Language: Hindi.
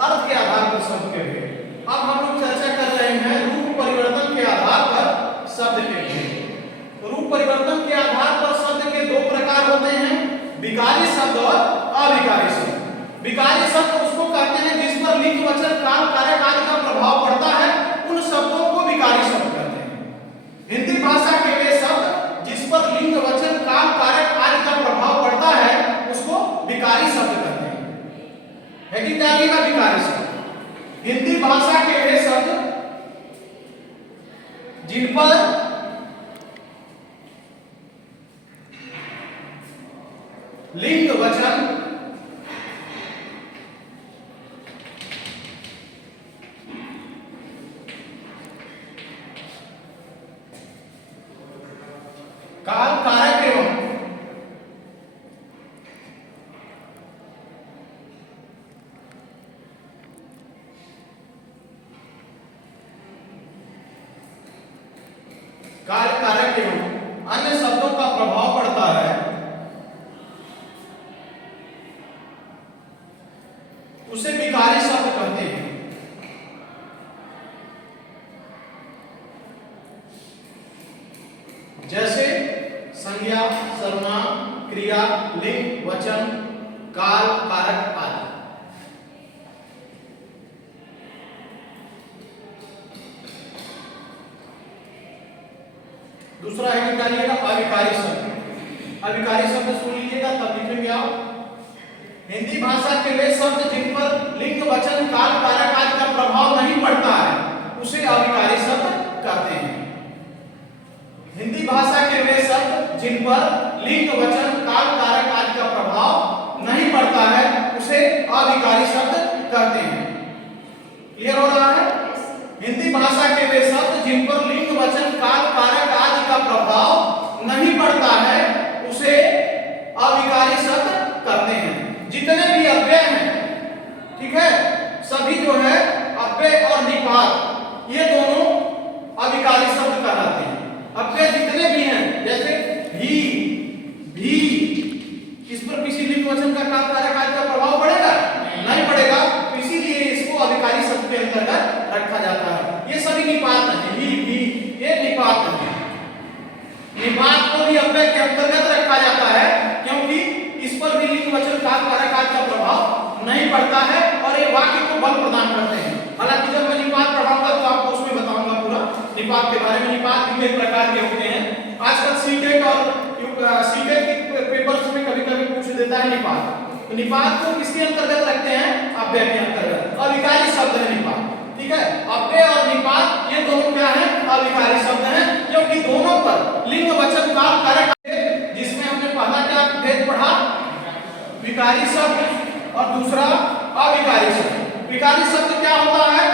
अर्थ के आधार पर शब्द के भेद। अब हम लोग चर्चा कर रहे हैं रूप परिवर्तन के आधार पर शब्द के भेद। रूप परिवर्तन के आधार पर शब्द के दो प्रकार होते हैं, विकारी शब्द और अविकारी शब्द। विकारी शब्द उसको कहते हैं जिस पर लिंग वचन काल कारक आदि का प्रभाव पड़ता है, उन शब्दों को विकारी शब्द कहते हैं। हिंदी भाषा के वे शब्द जिस पर लिंग वचन काल कारक आदि का प्रभाव पड़ता है उसको विकारी शब्द कहते हैं। है कि क्या लिखा विकारी शब्द? हिंदी भाषा के वे शब्द जिन पर लिंग वचन काल कारक एवं काल कारक एवं अन्य शब्दों का प्रभाव पड़ता है, उसे विकारी शब्द कहते हैं। जैसे संज्ञा, सर्वनाम, क्रिया, लिंग, वचन, काल, कारक आदि। दूसरा है क्या लिखिएगा अविकारी शब्द। अविकारी शब्द सुन लीजिएगा तब लिखेंगे आप। हिंदी भाषा के वे शब्द जिन पर लिंग वचन काल कारक आदि का प्रभाव नहीं पड़ता है उसे अविकारी शब्द कहते हैं। हिंदी भाषा के वे शब्द जिन पर लिंग वचन काल कारक आदि का प्रभाव नहीं पड़ता है उसे अविकारी शब्द कहते हैं। क्लियर हो रहा है? हिंदी भाषा के वे शब्द जिन पर लिंग वचन काल कारक आदि का प्रभाव नहीं पड़ता है उसे अविकारी शब्द कहते हैं। जितने भी अव्यय हैं, ठीक है, सभी जो है अव्यय और निपात ये दोनों अविकारी शब्द कहलाते हैं। अव्यय जितने भी हैं जैसे भी, इस पर किसी लिंग वचन का काल कारक आदि का प्रभाव पड़ेगा? नहीं पड़ेगा, इसीलिए इसको अविकारी शब्द के अंतर्गत रखा जाता है। ये सभी निपात हैं, भी ये निपात है। निपात को भी अव्यय के अंतर्गत रखा जाता है क्योंकि इस पर भी लिंग वचन काल कारक आदि का प्रभाव नहीं पड़ता है और ये वाक्य को बल प्रदान करते हैं। हालांकि जब मैं निपात पढ़ाऊंगा तो आपको उसमें बताऊंगा पूरा निपात के बारे में। निपात कितने प्रकार के होते हैं? आजकल सीटेट और सीटेट के पेपर्स में कभी-कभी पूछ देता है निपात। तो निपात को किसके अंतर्गत रखते हैं? अव्यय के अंतर्गत। अविकारी शब्द है निपात, ठीक है। अव्यय और निपात ये दोनों क्या है? अविकारी शब्द हैं, क्योंकि दोनों पर लिंग वचन काल कारक, जिसमें हमने पहला क्या भेद पढ़ा? विकारी शब्द और दूसरा अविकारी शब्द। विकारी शब्द क्या होता है?